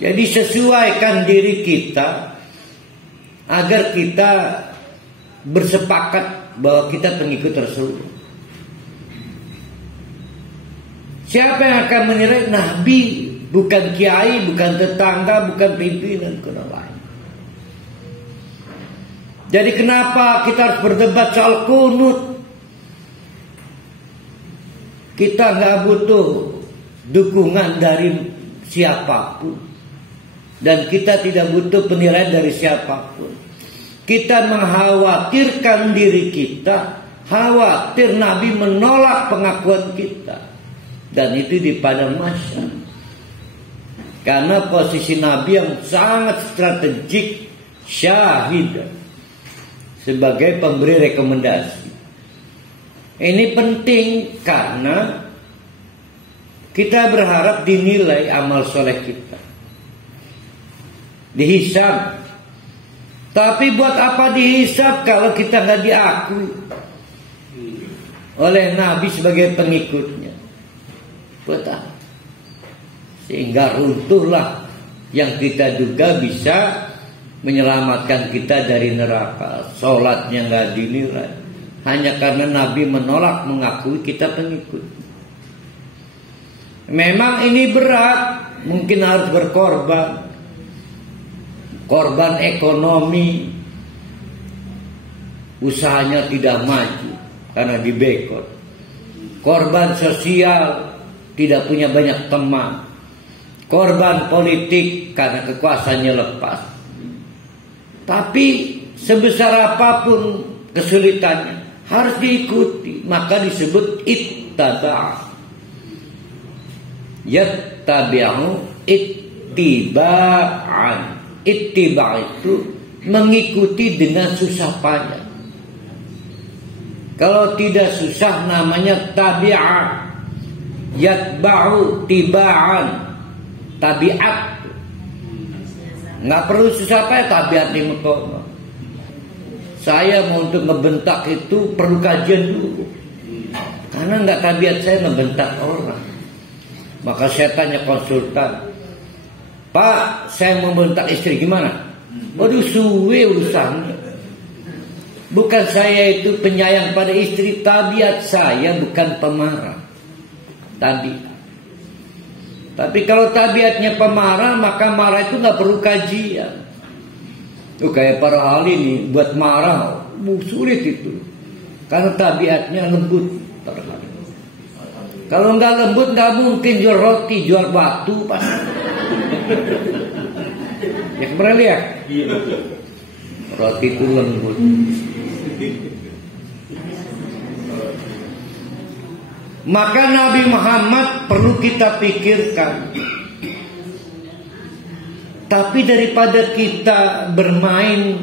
Jadi sesuaikan diri kita agar kita bersepakat bahwa kita pengikut Rasulullah. Siapa yang akan menilai? Nabi, bukan kiai, bukan tetangga, bukan pimpinan orang lain. Jadi kenapa kita harus berdebat soal kunut? Kita nggak butuh dukungan dari siapapun, dan kita tidak butuh penilaian dari siapapun. Kita mengkhawatirkan diri kita, khawatir Nabi menolak pengakuan kita, dan itu di padang mahsyar. Karena posisi Nabi yang sangat strategik, syahid, sebagai pemberi rekomendasi. Ini penting karena kita berharap dinilai amal soleh kita, dihisab. Tapi buat apa dihisab kalau kita nggak diakui oleh Nabi sebagai pengikutnya? Buat apa? Sehingga runtuhlah yang kita duga bisa menyelamatkan kita dari neraka. Sholatnya nggak dinilai hanya karena Nabi menolak mengakui kita pengikut. Memang ini berat, mungkin harus berkorban, korban ekonomi, usahanya tidak maju karena dibekot, korban sosial, tidak punya banyak teman, korban politik karena kekuasaannya lepas. Tapi sebesar apapun kesulitannya harus diikuti, maka disebut ittaba'. Yattabi'u ittiba'an. Ittiba' itu mengikuti dengan susah payah. Kalau tidak susah namanya tabi'ah. Yatba'u tiba'an, tabi'at. Nggak perlu susah payah, tabiat di Mekah. Saya mau untuk ngebentak itu perlu kajian dulu, karena nggak tabiat saya ngebentak orang. Maka saya tanya konsultan, Pak, saya mau bentak istri gimana? Waduh, suwe urusannya. Bukan saya itu penyayang pada istri, tabiat saya bukan pemarah. Tapi kalau tabiatnya pemarah, maka marah itu nggak perlu kajian. Kayak para ahli nih, buat marah sulit itu, karena tabiatnya lembut. Kalau nggak lembut nggak mungkin jual roti, jual batu pasti. Ya pernah lihat? Roti itu lembut. Maka Nabi Muhammad perlu kita pikirkan. Tapi daripada kita bermain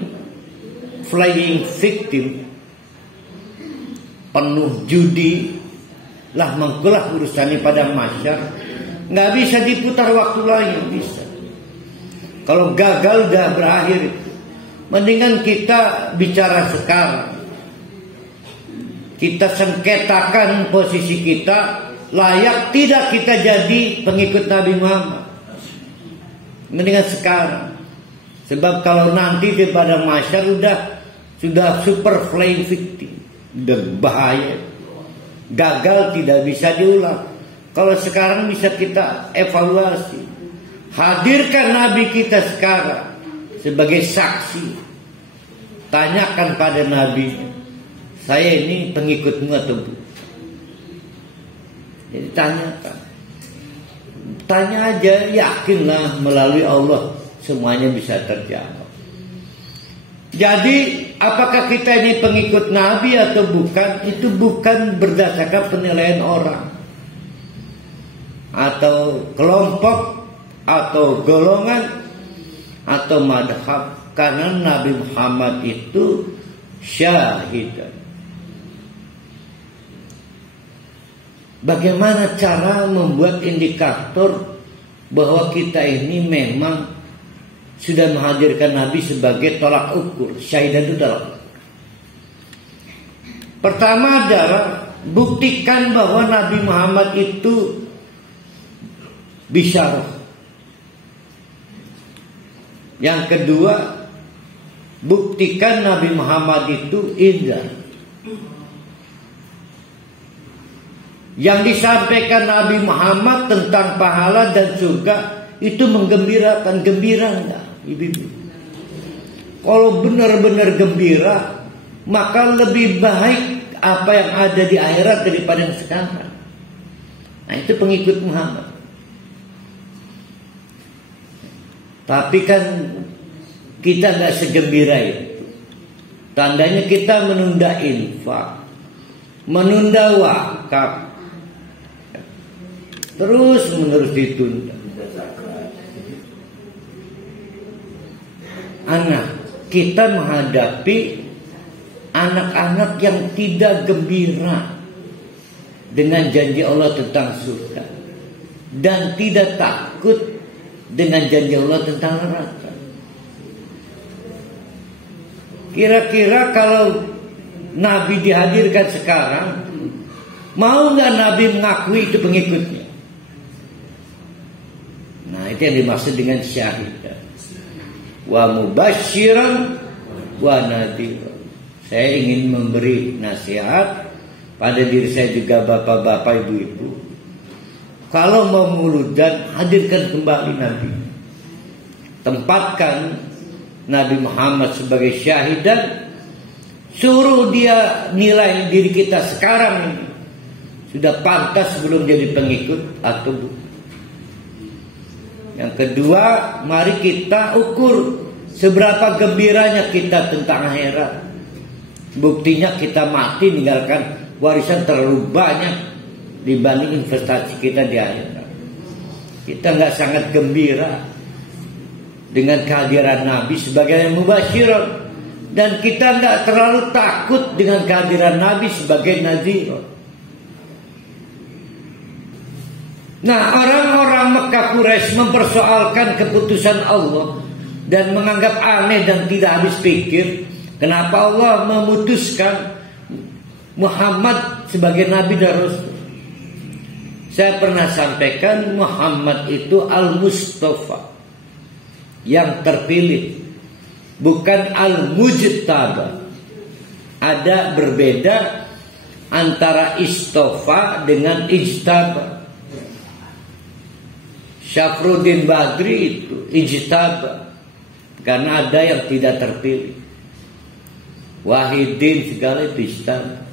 flying victim, penuh judi, lah mengkulah urusannya pada mahsyar, nggak bisa diputar waktu lain, bisa. Kalau gagal udah berakhir, mendingan kita bicara sekarang. Kita sengketakan posisi kita, layak tidak kita jadi pengikut Nabi Muhammad. Mendingan sekarang. Sebab kalau nanti di padang mahsyar sudah super flying victim, udah bahaya. Gagal tidak bisa diulang. Kalau sekarang bisa kita evaluasi. Hadirkan Nabi kita sekarang sebagai saksi. Tanyakan pada Nabi, saya ini pengikutmu atau bukan? Jadi tanyakan. Tanya aja, yakinlah melalui Allah semuanya bisa terjawab. Jadi apakah kita ini pengikut Nabi atau bukan, itu bukan berdasarkan penilaian orang atau kelompok atau golongan atau madhab, karena Nabi Muhammad itu syahidan. Bagaimana cara membuat indikator bahwa kita ini memang sudah menghadirkan Nabi sebagai tolak ukur? Syahidan itu tolak ukur. Pertama adalah buktikan bahwa Nabi Muhammad itu bisyarah. Yang kedua, buktikan Nabi Muhammad itu indah. Yang disampaikan Nabi Muhammad tentang pahala dan surga itu menggembirakan. Gembira enggak, ibu-ibu? Kalau benar-benar gembira, maka lebih baik apa yang ada di akhirat daripada yang sekarang. Nah, itu pengikut Muhammad. Tapi kan kita nggak segembira itu. Tandanya kita menunda infak, menunda wakaf, terus menerus ditunda. Anak kita menghadapi anak-anak yang tidak gembira dengan janji Allah tentang surga dan tidak takut dengan janji Allah tentang neraka. Kira-kira kalau Nabi dihadirkan sekarang, mau nggak Nabi mengakui itu pengikutnya? Nah, itu yang dimaksud dengan syahid. Wa mubasyiran wa nadhira. Saya ingin memberi nasihat pada diri saya juga, bapak-bapak, ibu-ibu. Kalau mau muludan, hadirkan kembali Nabi. Tempatkan Nabi Muhammad sebagai syahidan. Suruh dia nilai diri kita sekarang ini. Sudah pantas belum jadi pengikut atau bukan. Yang kedua, mari kita ukur seberapa gembiranya kita tentang akhirat. Buktinya kita mati meninggalkan warisan terlalu banyak dibanding investasi kita di akhirat. Kita nggak sangat gembira dengan kehadiran Nabi sebagai mubasyiran, dan kita nggak terlalu takut dengan kehadiran Nabi sebagai nadhir. Nah, orang-orang Mekah Quraisy mempersoalkan keputusan Allah dan menganggap aneh dan tidak habis pikir kenapa Allah memutuskan Muhammad sebagai Nabi dan Rasul. Saya pernah sampaikan Muhammad itu Al-Mustafa, yang terpilih, bukan Al-Mujtaba. Ada berbeda antara istofa dengan ijtaba. Syafruddin Badri itu ijtaba, karena ada yang tidak terpilih. Wahidin segala itu ijtaba.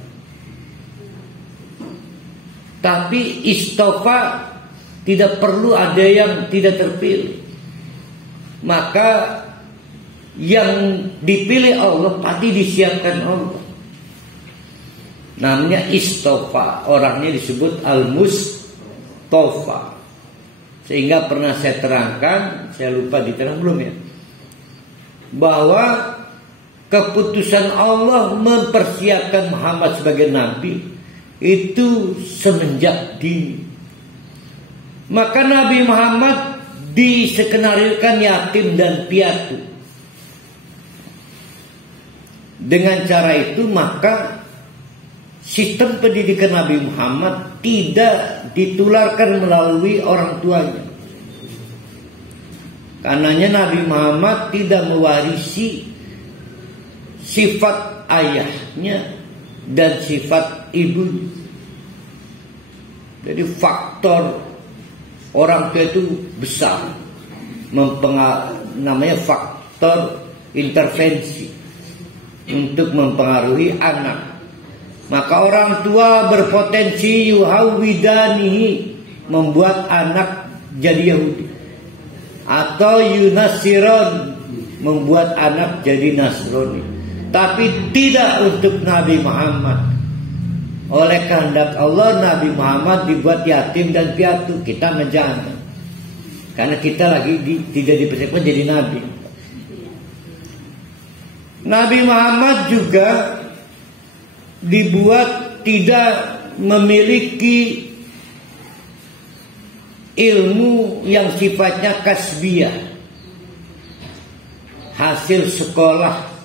Tapi istofa tidak perlu ada yang tidak terpilih. Maka yang dipilih Allah pasti disiapkan Allah. Namanya istofa, orangnya disebut Al-Mustafa. Sehingga pernah saya terangkan, saya lupa diterang belum ya, bahwa keputusan Allah mempersiapkan Muhammad sebagai Nabi itu semenjak dini. Maka Nabi Muhammad diskenarirkan yatim dan piatu. Dengan cara itu maka sistem pendidikan Nabi Muhammad tidak ditularkan melalui orang tuanya. Karenanya Nabi Muhammad tidak mewarisi sifat ayahnya dan sifat ibu. Jadi faktor orang tua itu besar, namanya faktor intervensi untuk mempengaruhi anak. Maka orang tua berpotensi yuhawidanihi, membuat anak jadi Yahudi, atau yunasiron, membuat anak jadi Nasrani. Tapi tidak untuk Nabi Muhammad. Oleh kehendak Allah, Nabi Muhammad dibuat yatim dan piatu. Kita menjana, karena kita lagi tidak dipersiapkan jadi Nabi. Nabi Muhammad juga dibuat tidak memiliki ilmu yang sifatnya kasbiyah, hasil sekolah.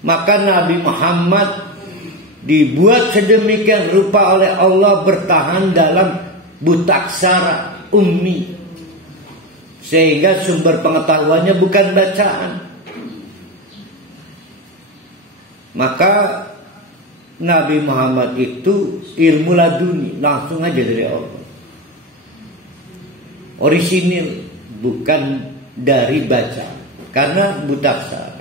Maka Nabi Muhammad dibuat sedemikian rupa oleh Allah bertahan dalam butaksara, ummi, Sehingga sumber pengetahuannya bukan bacaan. Maka Nabi Muhammad itu ilmu laduni, langsung aja dari Allah. Orisinil, bukan dari baca. Karena buta aksara.